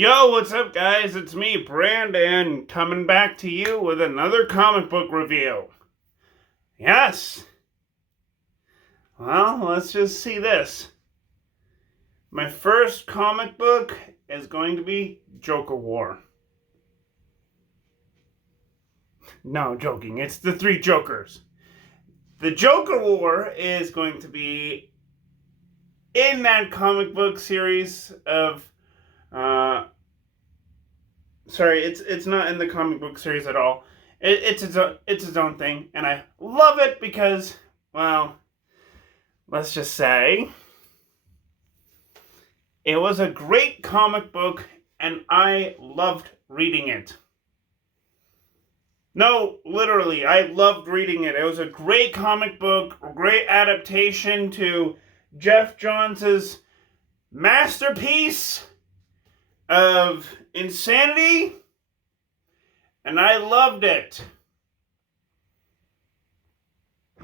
Yo, what's up, guys? It's me, Brandon, coming back to you with another comic book review. Yes. Well, let's just see this. My first comic book is going to be Joker War. No, joking. It's the Three Jokers. The Joker War is going to be in that comic book series of it's not in the comic book series at all. It's its own thing, and I love it because, well, let's just say, it was a great comic book, and I loved reading it. No, literally, I loved reading it. It was a great comic book, a great adaptation to Jeff Johns' masterpiece of insanity, and I loved it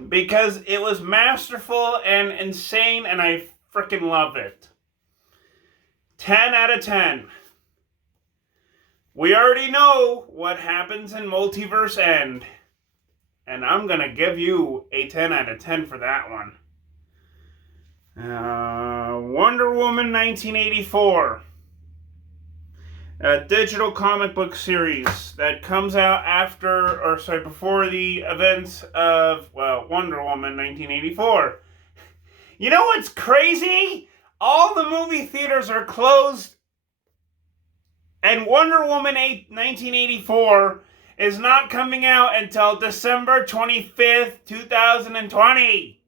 because it was masterful and insane, and I freaking love it. 10 out of 10. We already know what happens in Multiverse End, and I'm gonna give you a 10 out of 10 for that one. Wonder Woman 1984. A digital comic book series that comes out before the events of, Wonder Woman 1984. You know what's crazy? All the movie theaters are closed, and Wonder Woman 1984 is not coming out until December 25th, 2020.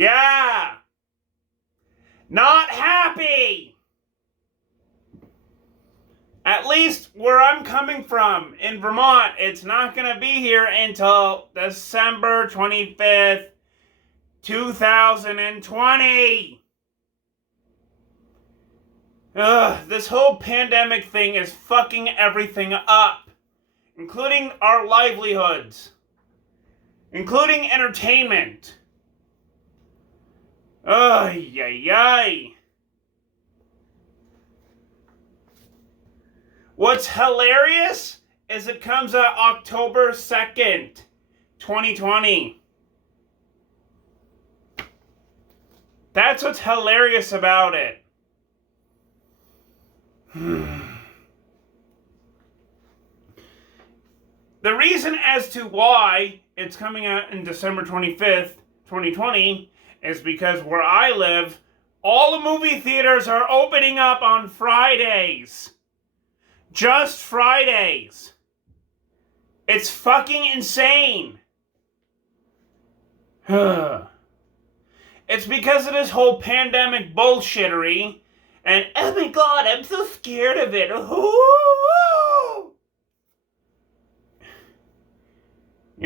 Yeah! Not happy! At least where I'm coming from, in Vermont, it's not going to be here until December 25th, 2020. This whole pandemic thing is fucking everything up, including our livelihoods, including entertainment. Yay. What's hilarious is it comes out October 2nd, 2020. That's what's hilarious about it. The reason as to why it's coming out in December 25th, 2020 is because where I live, all the movie theaters are opening up on Fridays. Just Fridays. It's fucking insane. It's because of this whole pandemic bullshittery, and oh my god, I'm so scared of it. You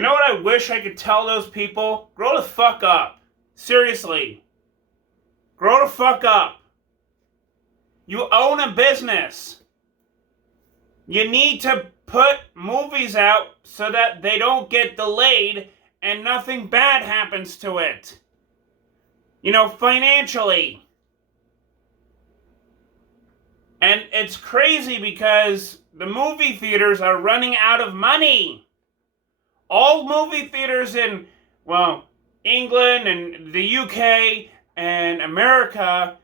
know what I wish I could tell those people? Grow the fuck up. Seriously. Grow the fuck up. You own a business. You need to put movies out so that they don't get delayed and nothing bad happens to it. You know, financially. And it's crazy because the movie theaters are running out of money. All movie theaters in, England and the UK and America,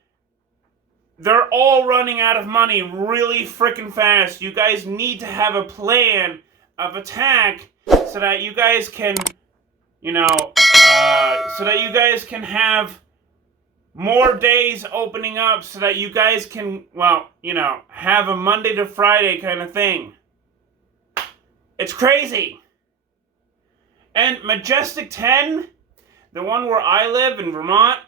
they're all running out of money really freaking fast. You guys need to have a plan of attack so that you guys can, have more days opening up so that you guys can, have a Monday to Friday kind of thing. It's crazy. And Majestic 10, the one where I live in Vermont,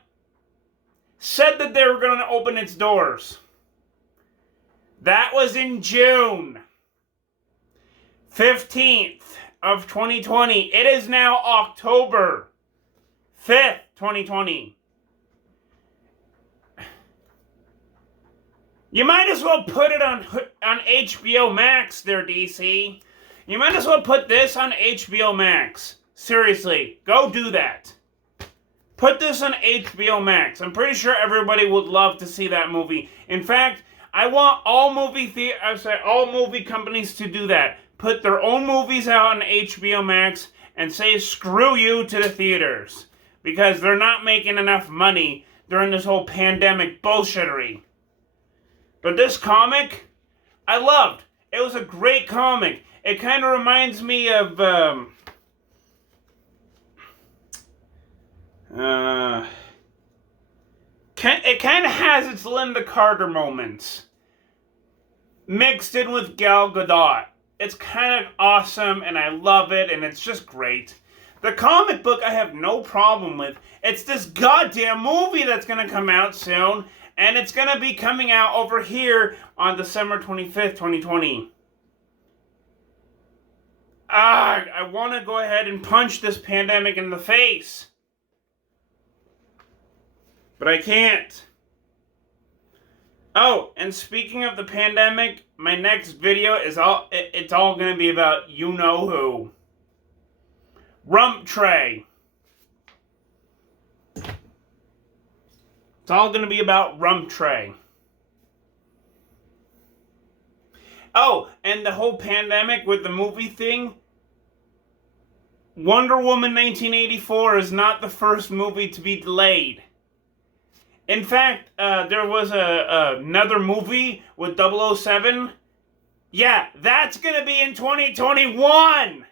said that they were going to open its doors. That was in June 15th of 2020. It is now October 5th, 2020. You might as well put it on HBO Max there, DC. You might as well put this on HBO Max. Seriously, go do that. Put this on HBO Max. I'm pretty sure everybody would love to see that movie. In fact, I want all movie companies to do that. Put their own movies out on HBO Max and say screw you to the theaters. Because they're not making enough money during this whole pandemic bullshittery. But this comic, I loved. It was a great comic. It kind of reminds me of... it kind of has its Linda Carter moments mixed in with Gal Gadot. It's kind of awesome, and I love it, and it's just great. The comic book I have no problem with. It's this goddamn movie that's going to come out soon, and it's going to be coming out over here on December 25th, 2020. I want to go ahead and punch this pandemic in the face. But I can't. Oh, and speaking of the pandemic, my next video is all going to be about you-know-who. Rump Tray. It's all going to be about Rump Tray. Oh, and the whole pandemic with the movie thing. Wonder Woman 1984 is not the first movie to be delayed. In fact, there was another movie with 007. Yeah, that's going to be in 2021.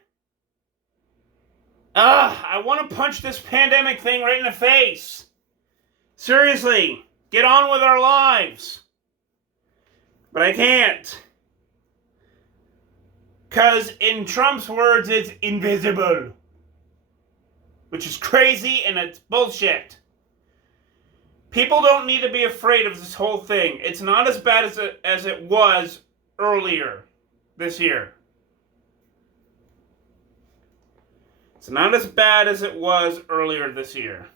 I want to punch this pandemic thing right in the face. Seriously, get on with our lives. But I can't. Because in Trump's words, it's invisible. Which is crazy and it's bullshit. People don't need to be afraid of this whole thing. It's not as bad as it was earlier this year. It's not as bad as it was earlier this year.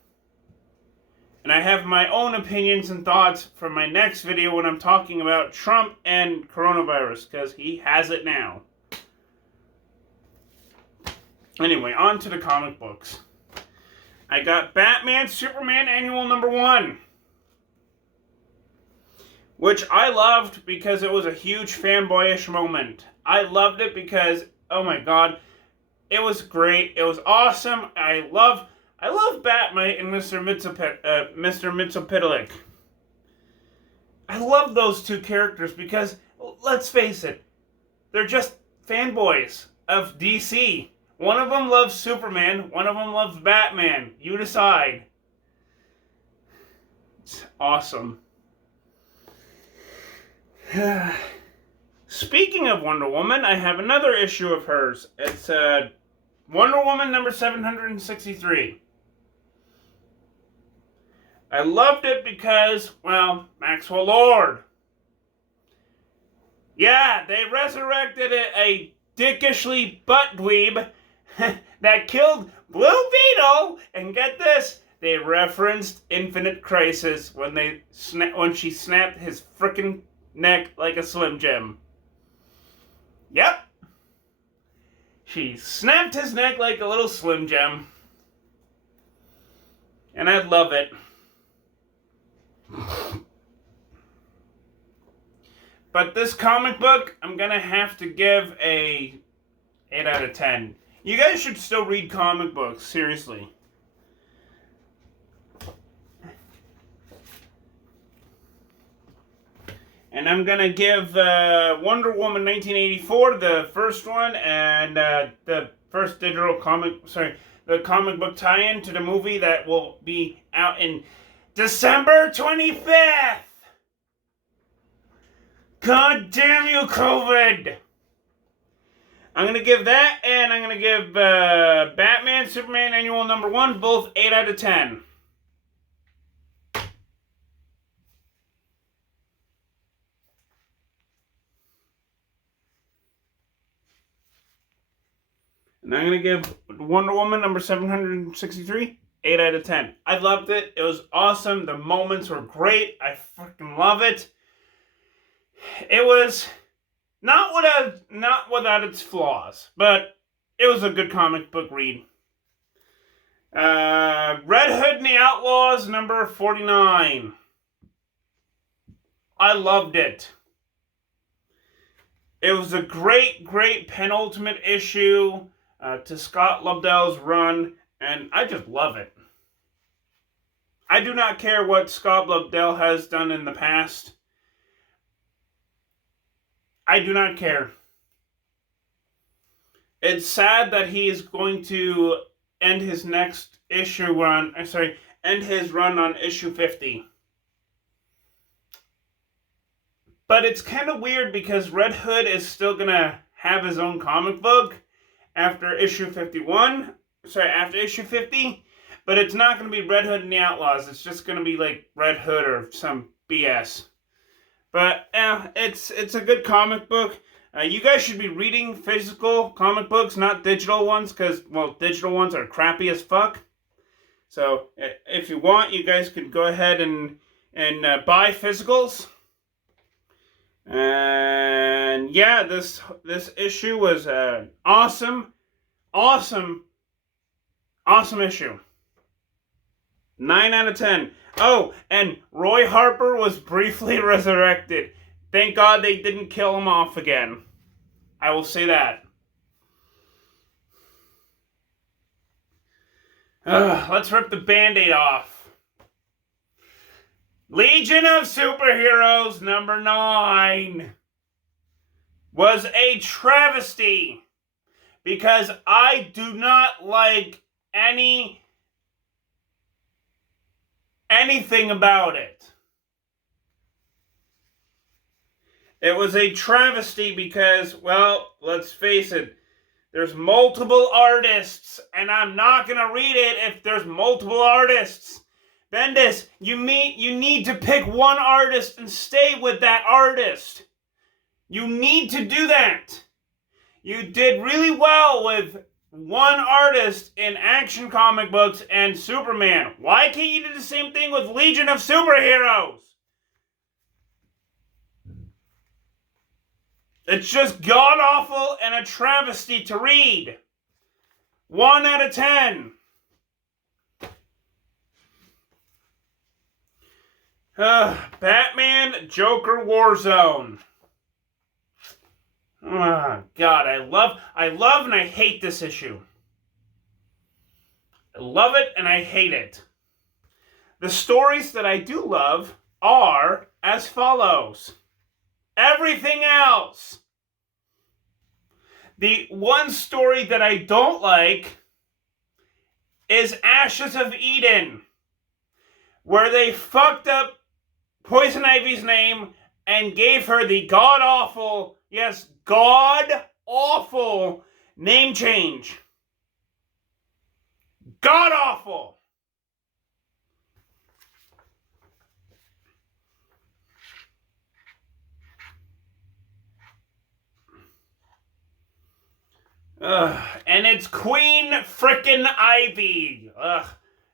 And I have my own opinions and thoughts for my next video when I'm talking about Trump and coronavirus, because he has it now. Anyway, on to the comic books. I got Batman Superman Annual Number 1. Which I loved because it was a huge fanboyish moment. I loved it because, oh my god, it was great. It was awesome. I love Batman and Mr. Mxyzptlk. I love those two characters because, let's face it, they're just fanboys of DC. One of them loves Superman, one of them loves Batman. You decide. It's awesome. Speaking of Wonder Woman, I have another issue of hers. It's Wonder Woman number 763. I loved it because, well, Maxwell Lord. Yeah, they resurrected a dickishly butt dweeb that killed Blue Beetle, and get this, they referenced Infinite Crisis when she snapped his frickin' neck like a Slim Jim. Yep. She snapped his neck like a little Slim Jim. And I love it. But this comic book, I'm gonna have to give a 8 out of 10. You guys should still read comic books, seriously. And I'm gonna give Wonder Woman 1984, the first one, and the first digital the comic book tie-in to the movie that will be out in December 25th! God damn you, COVID! I'm going to give that, and I'm going to give Batman, Superman Annual Number 1, both 8 out of 10. And I'm going to give Wonder Woman number 763, 8 out of 10. I loved it. It was awesome. The moments were great. I fucking love it. It was not without its flaws, but it was a good comic book read. Red Hood and the Outlaws, number 49. I loved it. It was a great, great penultimate issue to Scott Lobdell's run, and I just love it. I do not care what Scott Lobdell has done in the past. I do not care. It's sad that he is going to end his next issue run. End his run on issue 50. But it's kind of weird because Red Hood is still gonna have his own comic book after issue 51. After issue 50. But it's not gonna be Red Hood and the Outlaws. It's just gonna be like Red Hood or some BS. But it's a good comic book. You guys should be reading physical comic books, not digital ones, because, well, digital ones are crappy as fuck. So, if you want, you guys could go ahead and buy physicals. And, yeah, this issue was an awesome issue. 9 out of 10. Oh, and Roy Harper was briefly resurrected. Thank God they didn't kill him off again. I will say that. Let's rip the Band-Aid off. Legion of Superheroes, number 9, was a travesty because I do not like anything about it. It was a travesty because, well, let's face it, there's multiple artists, and I'm not going to read it if there's multiple artists. Bendis, you need to pick one artist and stay with that artist. You need to do that. You did really well with one artist in Action comic books and Superman. Why can't you do the same thing with Legion of Superheroes? It's just god-awful and a travesty to read. 1 out of 10. Batman Joker Warzone. Oh, God, I love and I hate this issue. I love it and I hate it. The stories that I do love are as follows. Everything else. The one story that I don't like is Ashes of Eden, where they fucked up Poison Ivy's name and gave her the god-awful, yes, god-awful name change. God-awful. And it's Queen frickin' Ivy.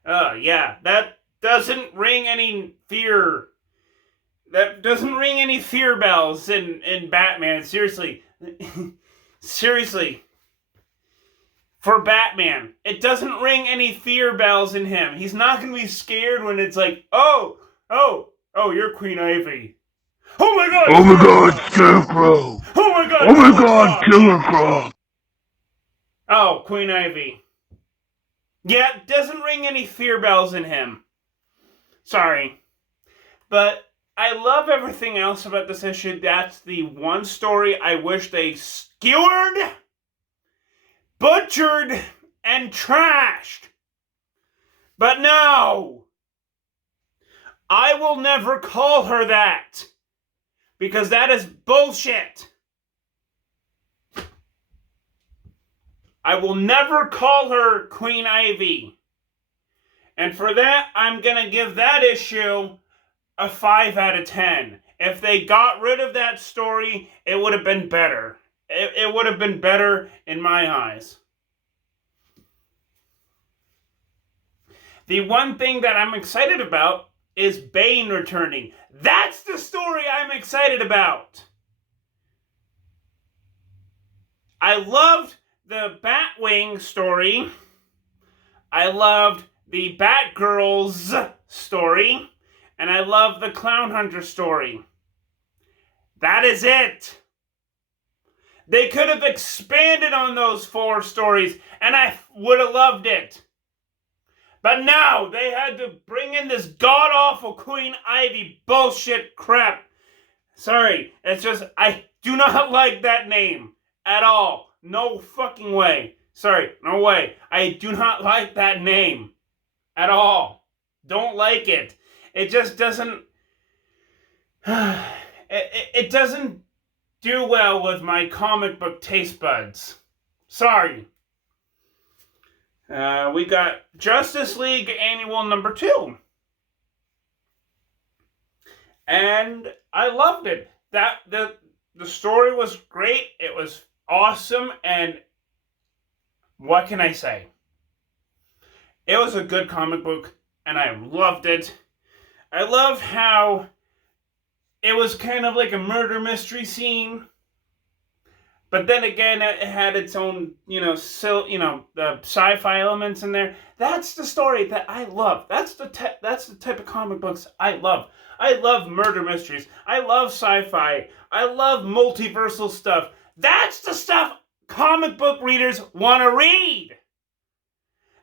Yeah, that doesn't ring any fear. That doesn't ring any fear bells in Batman. Seriously. Seriously. For Batman, it doesn't ring any fear bells in him. He's not going to be scared when it's like, oh, you're Queen Ivy. Oh my God, Scarecrow! Oh my God, Oh my God, Killer Croc! Oh, Queen Ivy. Yeah, it doesn't ring any fear bells in him. Sorry. But I love everything else about this issue. That's the one story I wish they skewered, butchered, and trashed. But no! I will never call her that. Because that is bullshit. I will never call her Queen Ivy. And for that, I'm going to give that issue a 5 out of 10. If they got rid of that story, it would have been better. It would have been better in my eyes. The one thing that I'm excited about is Bane returning. That's the story I'm excited about. I loved the Batwing story. I loved the Batgirl's story, and I loved the Clown Hunter story. That is it. They could have expanded on those 4 stories, and I would have loved it. But no, they had to bring in this god-awful Queen Ivy bullshit crap. Sorry, it's just, I do not like that name at all. No fucking way. Sorry, no way. I do not like that name at all. Don't like it. It just doesn't... it doesn't do well with my comic book taste buds. Sorry. We got Justice League Annual number 2. And I loved it. The story was great. It was awesome. And what can I say? It was a good comic book. And I loved it. I love how it was kind of like a murder mystery scene. But then again, it had its own, the sci-fi elements in there. That's the story that I love. That's the type of comic books I love. I love murder mysteries. I love sci-fi. I love multiversal stuff. That's the stuff comic book readers want to read.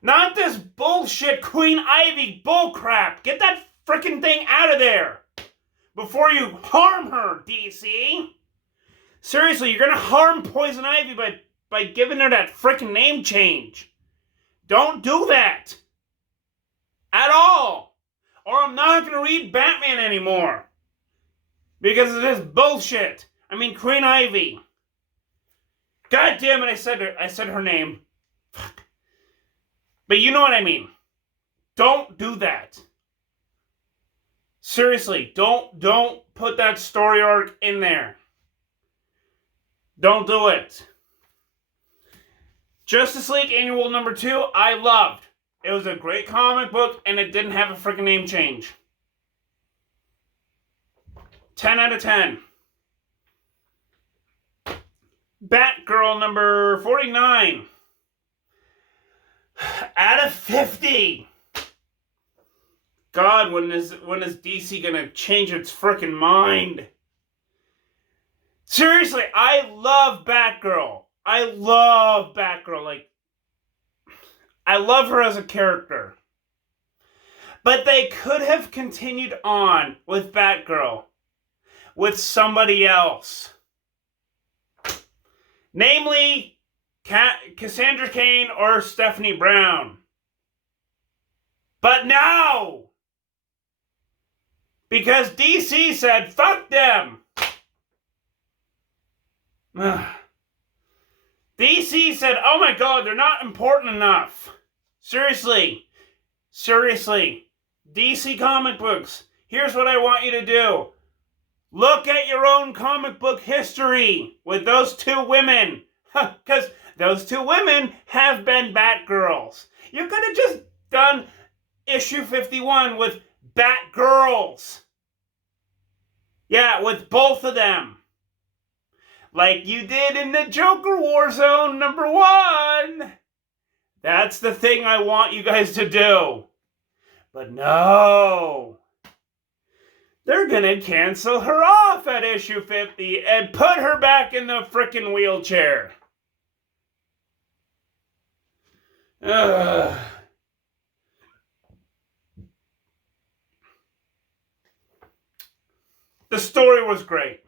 Not this bullshit Queen Ivy bullcrap. Get that frickin' thing out of there before you harm her, DC. Seriously, you're gonna harm Poison Ivy by giving her that frickin' name change. Don't do that. At all. Or I'm not gonna read Batman anymore. Because of this bullshit. I mean, Queen Ivy. God damn it, I said her name. Fuck. But you know what I mean. Don't do that. Seriously, don't put that story arc in there. Don't do it. Justice League Annual number 2, I loved. It was a great comic book, and it didn't have a freaking name change. 10 out of 10. Batgirl number 49. Out of 50. God, when is DC gonna change its freaking mind? Seriously, I love Batgirl. I love Batgirl. Like, I love her as a character. But they could have continued on with Batgirl with somebody else. Namely, Cassandra Cain or Stephanie Brown. But no! Because DC said, fuck them! DC said, oh my god, they're not important enough. Seriously. DC comic books, here's what I want you to do. Look at your own comic book history with those 2 women. Because those 2 women have been Batgirls. You could have just done issue 51 with Batgirls. Yeah, with both of them. Like you did in the Joker Warzone number 1. That's the thing I want you guys to do. But no. They're gonna cancel her off at issue 50 and put her back in the frickin' wheelchair. Ugh. The story was great.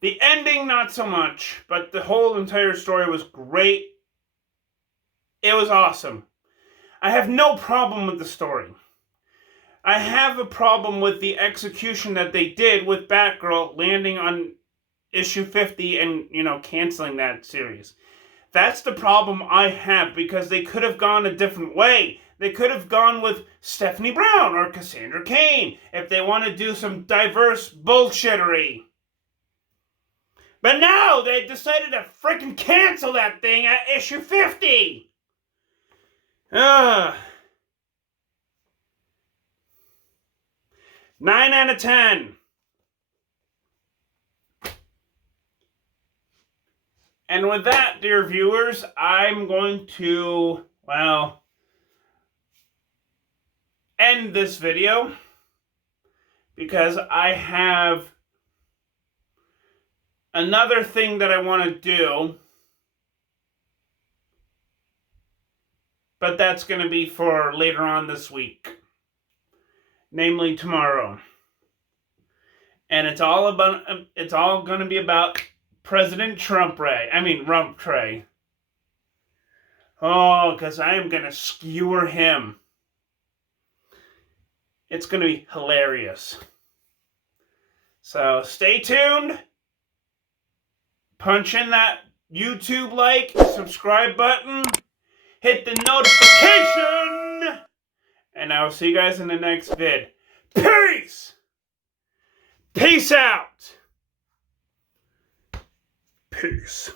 The ending, not so much, but the whole entire story was great. It was awesome. I have no problem with the story. I have a problem with the execution that they did with Batgirl landing on issue 50 and, canceling that series. That's the problem I have, because they could have gone a different way. They could have gone with Stephanie Brown or Cassandra Cain if they want to do some diverse bullshittery. But no, they decided to freaking cancel that thing at issue 50. Ugh. 9 out of 10. And with that, dear viewers, I'm going to, well, end this video because I have another thing that I want to do, but that's going to be for later on this week, namely tomorrow. And it's all going to be about President Rump Tray. Oh, because I am going to skewer him. It's going to be hilarious. So stay tuned. Punch in that YouTube like, subscribe button. Hit the notification. And I will see you guys in the next vid. Peace! Peace out! Peace.